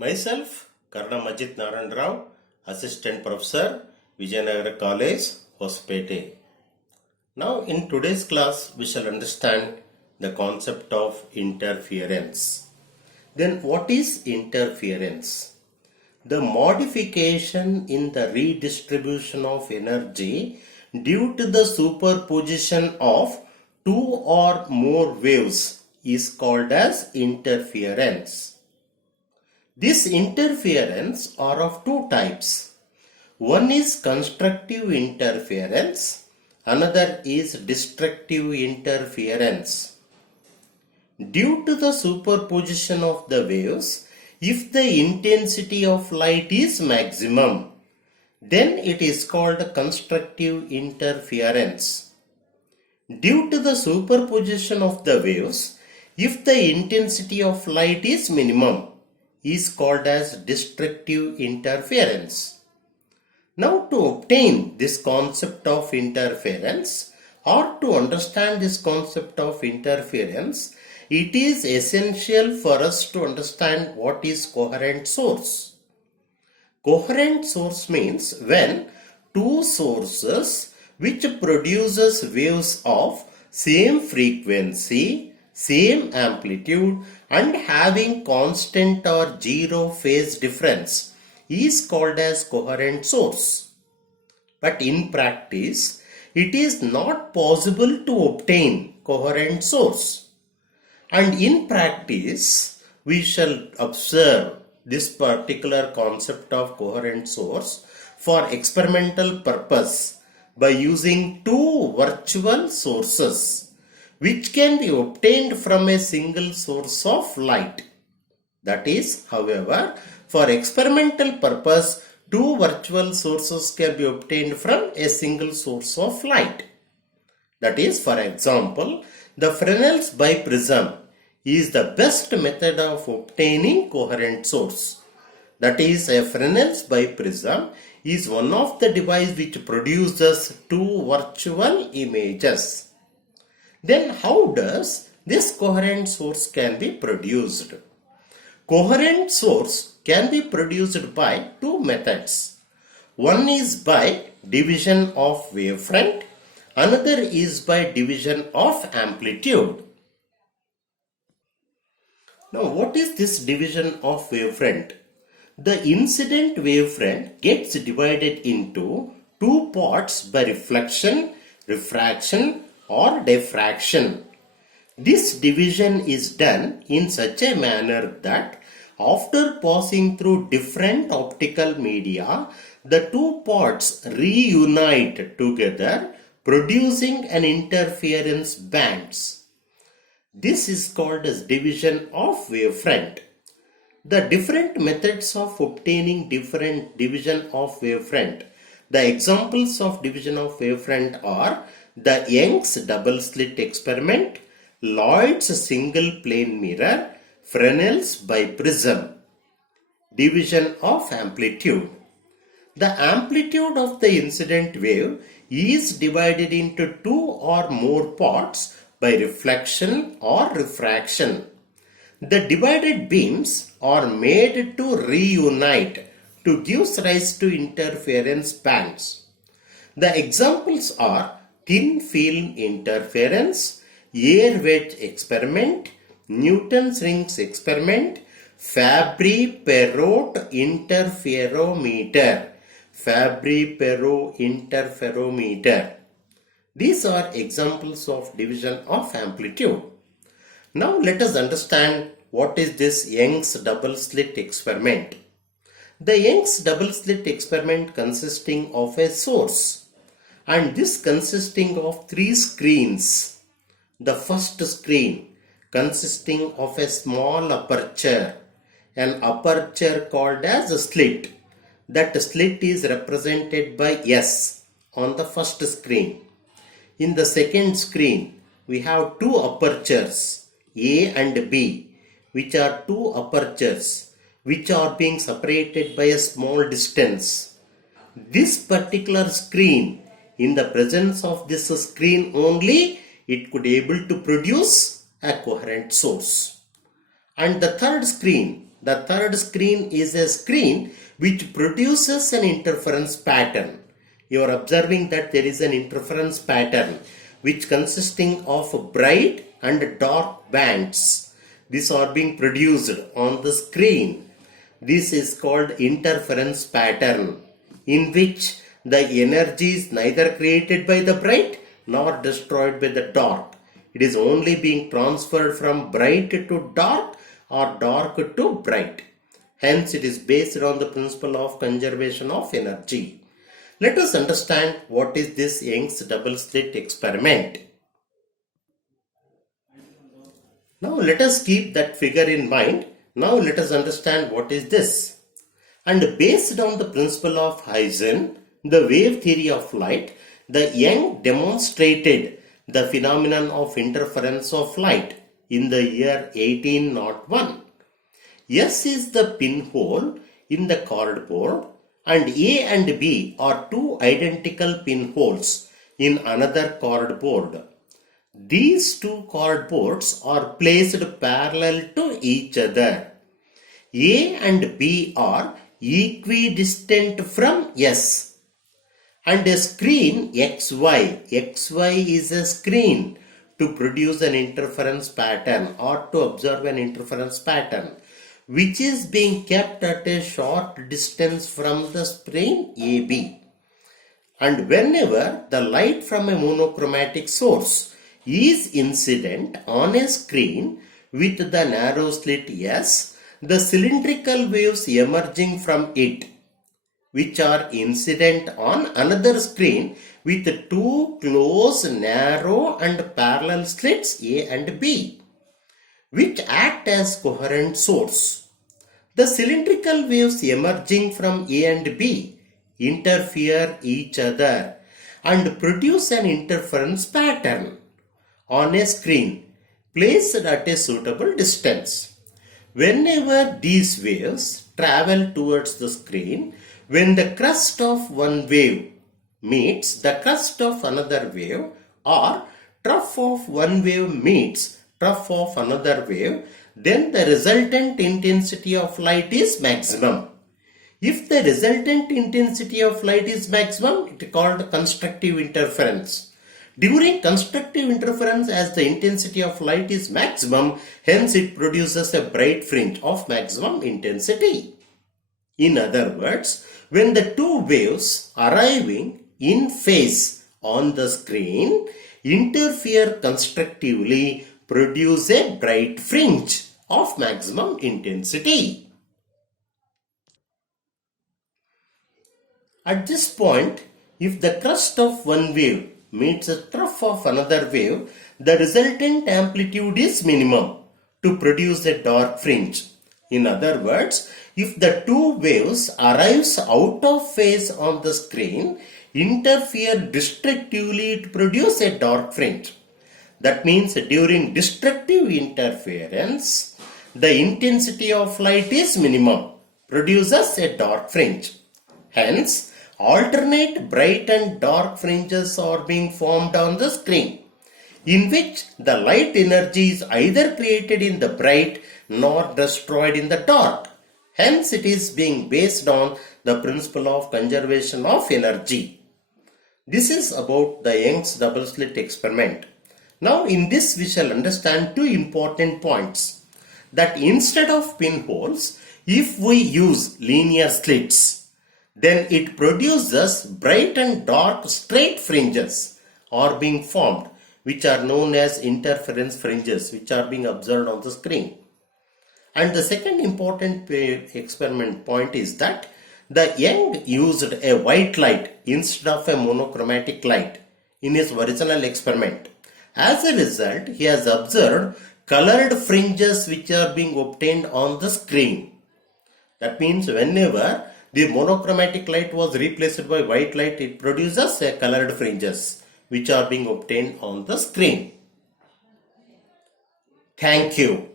Myself, Karanam Assistant Professor, Vijayanagara College, Hosapete. Now in today's class, we shall understand the concept of interference. Then what is interference? The modification in the redistribution of energy due to the superposition of two or more waves is called as interference. This interference are of two types. One is constructive interference, another is destructive interference. Due to the superposition of the waves, if the intensity of light is maximum, then it is called constructive interference. Due to the superposition of the waves, if the intensity of light is minimum, is called as destructive interference. Now to obtain this concept of interference or to understand this concept of interference, it is essential for us to understand what is coherent source. Coherent source means when two sources which produces waves of same frequency, same amplitude and having constant or zero phase difference is called as coherent source. But in practice, it is not possible to obtain coherent source. And in practice, we shall observe this particular concept of coherent source for experimental purpose by using two virtual sources which can be obtained from a single source of light. That is, however, for experimental purpose, two virtual sources can be obtained from a single source of light. That is, for example, the Fresnel's biprism is the best method of obtaining coherent source. That is, a Fresnel's biprism is one of the devices which produces two virtual images. Then how does this coherent source can be produced? Coherent source can be produced by two methods. One is by division of wavefront, another is by division of amplitude. Now what is this division of wavefront? The incident wavefront gets divided into two parts by reflection, refraction or diffraction. This division is done in such a manner that after passing through different optical media, the two parts reunite together, producing an interference bands. This is called as division of wavefront. The different methods of obtaining different division of wavefront. The examples of division of wavefront are the Young's double slit experiment, Lloyd's single plane mirror, Fresnel's biprism. Division of amplitude. The amplitude of the incident wave is divided into two or more parts by reflection or refraction. The divided beams are made to reunite to give rise to interference bands. The examples are thin film interference, air wedge experiment, Newton's rings experiment, Fabry-Perot interferometer. Fabry-Perot interferometer. These are examples of division of amplitude. Now let us understand what is this Young's double slit experiment. The Young's double slit experiment consisting of a source, and this consisting of three screens. The first screen consisting of a small aperture, an aperture called as a slit. That slit is represented by S on the first screen. In the second screen, we have two apertures, A and B, which are two apertures which are being separated by a small distance. This particular screen, in the presence of this screen only, it could able to produce a coherent source. And the third screen The third screen is a screen which produces an interference pattern. You are observing that there is an interference pattern which consisting of bright and dark bands. These are being produced on the screen. This is called interference pattern, in which the energy is neither created by the bright nor destroyed by the dark. It is only being transferred from bright to dark or dark to bright. Hence, it is based on the principle of conservation of energy. Let us understand what is this Young's double slit experiment. Now, let us keep that figure in mind. Now, let us understand what is this. And based on the principle of Eisen, the wave theory of light, the Young demonstrated the phenomenon of interference of light in the year 1801. S is the pinhole in the cardboard and A and B are two identical pinholes in another cardboard. These two cardboards are placed parallel to each other. A and B are equidistant from S. And a screen XY is a screen to produce an interference pattern or to observe an interference pattern, which is being kept at a short distance from the screen AB. And whenever the light from a monochromatic source is incident on a screen with the narrow slit S, the cylindrical waves emerging from it, which are incident on another screen with two close, narrow and parallel slits A and B, which act as coherent source. The cylindrical waves emerging from A and B interfere each other and produce an interference pattern on a screen placed at a suitable distance. Whenever these waves travel towards the screen, when the crest of one wave meets the crest of another wave, or trough of one wave meets trough of another wave, then the resultant intensity of light is maximum. If the resultant intensity of light is maximum, it is called constructive interference. During constructive interference, as the intensity of light is maximum, hence it produces a bright fringe of maximum intensity. In other words, when the two waves arriving in phase on the screen interfere constructively, produce a bright fringe of maximum intensity. At this point, if the crest of one wave meets the trough of another wave, the resultant amplitude is minimum to produce a dark fringe. In other words, if the two waves arrives out of phase on the screen, interfere destructively to produce a dark fringe. That means during destructive interference, the intensity of light is minimum, produces a dark fringe. Hence, alternate bright and dark fringes are being formed on the screen, in which the light energy is either created in the bright nor destroyed in the dark. Hence, it is being based on the principle of conservation of energy. This is about the Young's double slit experiment. Now, in this we shall understand two important points. That instead of pinholes, if we use linear slits, then it produces bright and dark straight fringes are being formed, which are known as interference fringes, which are being observed on the screen. And the second important experiment point is that the Young used a white light instead of a monochromatic light in his original experiment. As a result, he has observed colored fringes which are being obtained on the screen. That means whenever the monochromatic light was replaced by white light, it produces a colored fringes which are being obtained on the screen. Thank you.